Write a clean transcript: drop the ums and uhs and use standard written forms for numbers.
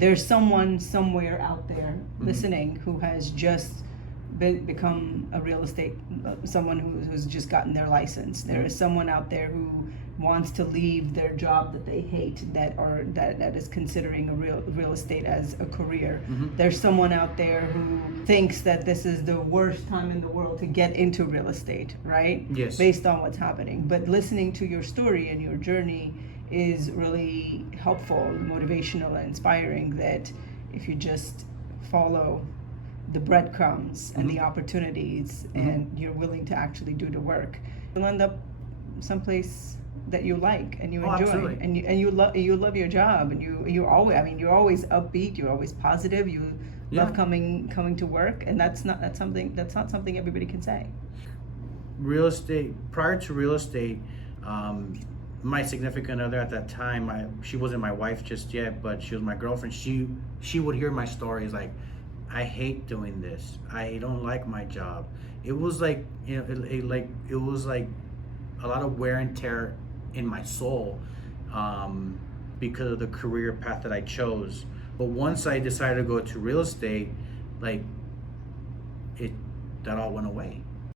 There's someone somewhere out there listening who has just become a real estate, someone who's just gotten their license. There is someone out there who wants to leave their job that they hate, that is considering a real estate as a career. There's someone out there who thinks that this is the worst time in the world to get into real estate, right? Yes. Based on what's happening. But listening to your story and your journey is really helpful, motivational, and inspiring, that if you just follow the breadcrumbs and the opportunities and you're willing to actually do the work, you'll end up someplace that you like and you enjoy. Absolutely. and you love your job, and you're always upbeat, you're always positive, you love coming to work, and that's not something everybody can say. Real estate, prior to real estate, my significant other at that time, she wasn't my wife just yet, but she was my girlfriend. She would hear my stories like, I hate doing this, I don't like my job. It was like, it was like a lot of wear and tear in my soul, because of the career path that I chose. But once I decided to go to real estate, that all went away.